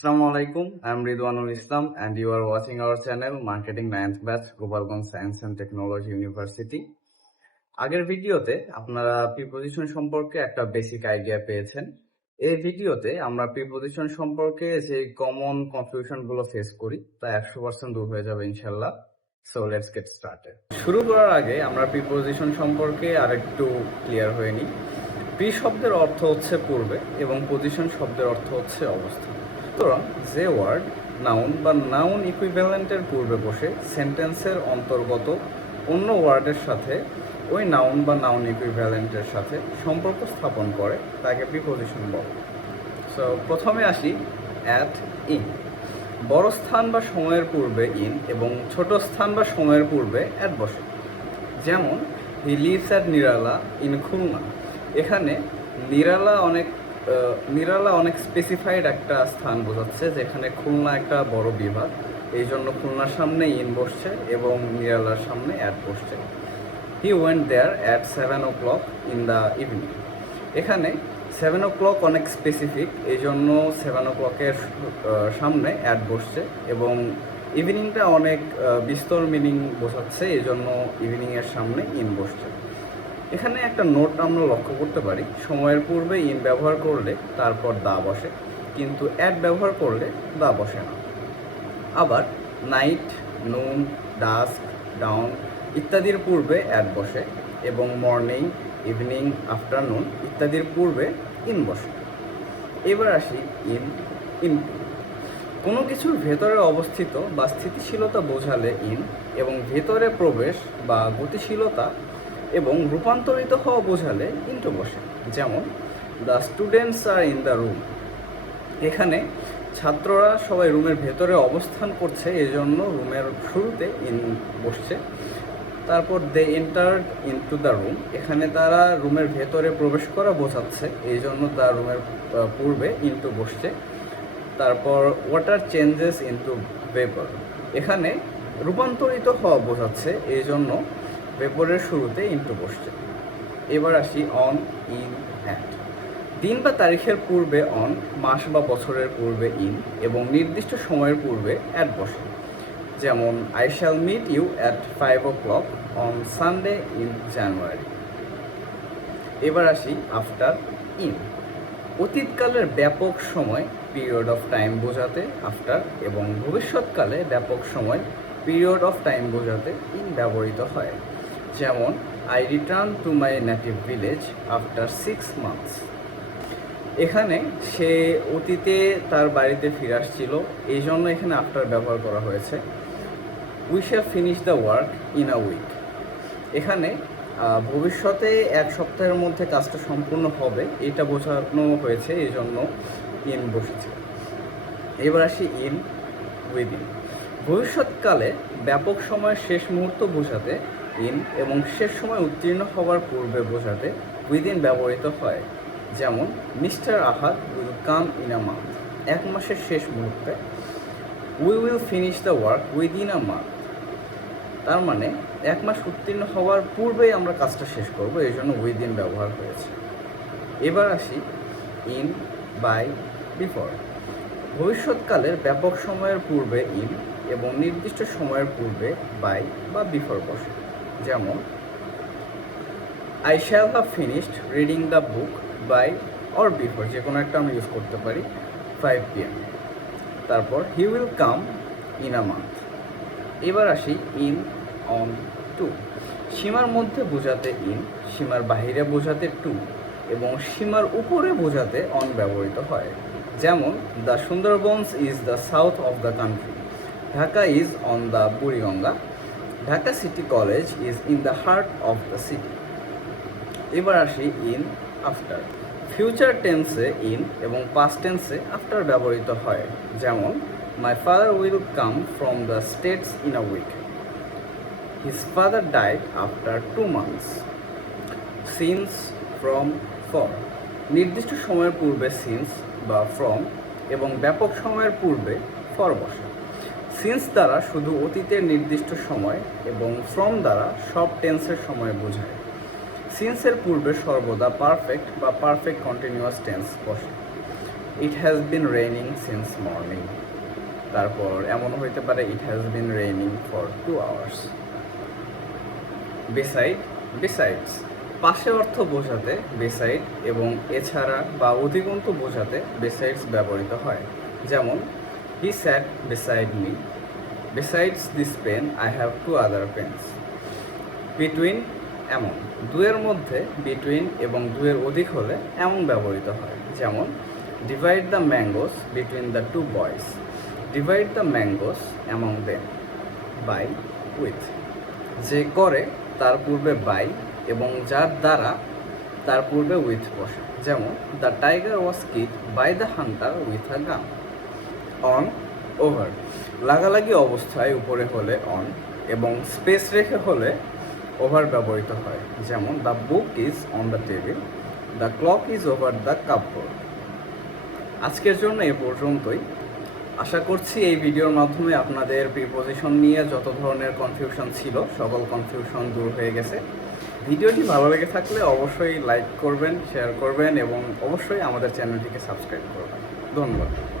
Assalamu alaikum. Am Ridwanul Islam and you are watching our channel marketing 9th Batch Gopalganj science and technology university আগের ভিডিওতে আপনারা preposition সম্পর্কে একটা basic idea পেয়েছেন। এই ভিডিওতে আমরা প্রিপোজিশন সম্পর্কে যে কমন কনফিউশনগুলো ফেস করি, তা একশো পার্সেন্ট দূর হয়ে যাবে ইনশাল্লাহ সো লেটস গেট স্টার্টেড শুরু করার আগে আমরা প্রিপোজিশন সম্পর্কে আরেকটু ক্লিয়ার হয়ে নিই। প্রি শব্দের অর্থ হচ্ছে পূর্বে এবং পজিশন শব্দের অর্থ হচ্ছে অবস্থান। সুতরাং যে ওয়ার্ড নাউন বা নাউন ইকুইভ্যালেন্টের পূর্বে বসে সেন্টেন্সের অন্তর্গত অন্য ওয়ার্ডের সাথে ওই নাউন বা নাউন ইকুইভ্যালেন্টের সাথে সম্পর্ক স্থাপন করে, তাকে প্রিপোজিশন বলে। সো প্রথমে আসি অ্যাট ইন বড় স্থান বা সময়ের পূর্বে ইন এবং ছোট স্থান বা সময়ের পূর্বে অ্যাট বসে। যেমন he lives at Nirala in Khulna এখানে নিরালা অনেক নিরালা অনেক স্পেসিফাইড একটা স্থান বোঝাচ্ছে, যেখানে খুলনা একটা বড় বিভাগ। এই জন্য খুলনার সামনে ইন বসছে এবং নিরালার সামনে অ্যাড বসছে। He went there at seven o'clock in the evening এখানে সেভেন ও ক্লক অনেক স্পেসিফিক এই জন্য সেভেন ও ক্লকের সামনে অ্যাড বসছে এবং ইভিনিংটা অনেক বিস্তর মিনিং বোঝাচ্ছে, এই জন্য ইভিনিংয়ের সামনে ইন বসছে। এখানে একটা নোট আমরা লক্ষ্য করতে পারি। সময়ের পূর্বে ইন ব্যবহার করলে তারপর দা বসে, কিন্তু অ্যাড ব্যবহার করলে দা বসে না। আবার নাইট, নুন, ডাস্ক, ডাউন ইত্যাদির পূর্বে অ্যাড বসে এবং মর্নিং, ইভিনিং, আফটারনুন ইত্যাদির পূর্বে ইন বসে। এবার আসি ইন ইন কোনো কিছুর ভেতরে অবস্থিত বা স্থিতিশীলতা বোঝালে ইন এবং ভেতরে প্রবেশ বা গতিশীলতা এবং রূপান্তরিত হওয়া বোঝালে ইনটু বসে। যেমন the students are in the room এখানে ছাত্ররা সবাই রুমের ভেতরে অবস্থান করছে, এজন্য রুমের শুরুতে ইন বসছে। তারপর they enter into the room এখানে তারা রুমের ভেতরে প্রবেশ করা বোঝাচ্ছে এই জন্য দ্য রুমের পূর্বে ইনটু বসছে। তারপর ওয়াটার চেঞ্জেস ইনটু ভেপর এখানে রূপান্তরিত হওয়া বোঝাচ্ছে এই জন্য ভেপরের শুরুতে ইনটু বসছে এবার আসি অন ইন অ্যাট দিন বা তারিখের পূর্বে অন মাস বা বছরের পূর্বে ইন এবং নির্দিষ্ট সময়ের পূর্বে অ্যাট বসে। যেমন I shall meet you at five o'clock on Sunday in January এবার আসি আফটার ইন অতীতকালের ব্যাপক সময় পিরিয়ড অফ টাইম বোঝাতে আফটার এবং ভবিষ্যৎকালে ব্যাপক সময় পিরিয়ড অফ টাইম বোঝাতে ইন ব্যবহৃত হয়। যেমন I return to my native village after six months এখানে সে অতীতে তার বাড়িতে ফিরে আসছিল, এই জন্য এখানে আফটার ব্যবহার করা হয়েছে। We shall finish the work in a week এখানে ভবিষ্যতে এক সপ্তাহের মধ্যে কাজটা সম্পূর্ণ হবে, এটা বোঝানো হয়েছে, এই জন্য ইন বসেছে। এবার আসি ইন উইদিন ভবিষ্যৎকালে ব্যাপক সময়ের শেষ মুহূর্ত বোঝাতে ইন এবং শেষ সময় উত্তীর্ণ হওয়ার পূর্বে বোঝাতে উইদিন ব্যবহৃত হয়। যেমন, mister Ahad will come in a month, এক মাসের শেষ মুহূর্তে। We will finish the work within a month. তার মানে এক মাস উত্তীর্ণ হওয়ার পূর্বেই আমরা কাজটা শেষ করব, এই জন্য উইদিন ব্যবহার হয়েছে। এবার আসি ইন, বাই, বিফোর। ভবিষ্যৎকালের ব্যাপক সময়ের পূর্বে ইন এবং নির্দিষ্ট সময়ের পূর্বে বাই বা বিফোর বসে। যেমন I shall have finished reading the book by or before যে কোনো একটা আমি ইউজ করতে পারি ফাইভ পিএম তারপর he will come in a month এবার আসি ইন অন টু সীমার মধ্যে বোঝাতে ইন সীমার বাহিরে বোঝাতে টু এবং সীমার উপরে বোঝাতে অন ব্যবহৃত হয়। যেমন the Sundarbans is the south of the country Dhaka is on the Buriganga Dhaka city college is in the heart of the city এবার আসি ইন আফটার ফিউচার টেন্সে ইন এবং পাস্ট টেন্সে আফটার ব্যবহৃত হয়। যেমন my father will come from the States in a week his father died after two months since from for নির্দিষ্ট সময়ের পূর্বে সিন্স বা ফ্রম এবং ব্যাপক সময়ের পূর্বে ফর বসে। সিন্স দ্বারা শুধু অতীতের নির্দিষ্ট সময় এবং ফ্রম দ্বারা সব টেন্সের সময় বোঝায়। সিন্সের পূর্বে সর্বদা পারফেক্ট বা পারফেক্ট কন্টিনিউয়াস টেন্স বসে। It has been raining since morning তারপর এমন হইতে পারে it has been raining for two hours beside besides পাশে অর্থ বোঝাতে বেসাইড এবং এছাড়া বা অধিকন্ত বোঝাতে বেসাইডস ব্যবহৃত হয়। যেমন he sat beside me besides this pen I have two other pens between এমন, দুয়ের মধ্যে বিটুইন এবং দুয়ের অধিক হলে এমন ব্যবহৃত হয়। যেমন divide the mangoes between the two boys divide the mangoes among them by with যে করে, তার পূর্বে বাই এবং যার দ্বারা, তার পূর্বে উইথ বসে। যেমন the tiger was killed by the hunter with a gun on over লাগালাগি অবস্থায় উপরে হলে অন এবং স্পেস রেখে হলে ওভার ব্যবহৃত হয়। যেমন the book is on the table the clock is over the কাপড় আজকের জন্য এ পর্যন্তই। আশা করছি এই ভিডিওর মাধ্যমে আপনাদের প্রিপোজিশন নিয়ে যত ধরনের কনফিউশন ছিল, সকল কনফিউশন দূর হয়ে গেছে। ভিডিওটি ভালো লেগে থাকলে অবশ্যই লাইক করবেন শেয়ার করবেন এবং অবশ্যই আমাদের চ্যানেলটিকে সাবস্ক্রাইব করবেন। ধন্যবাদ।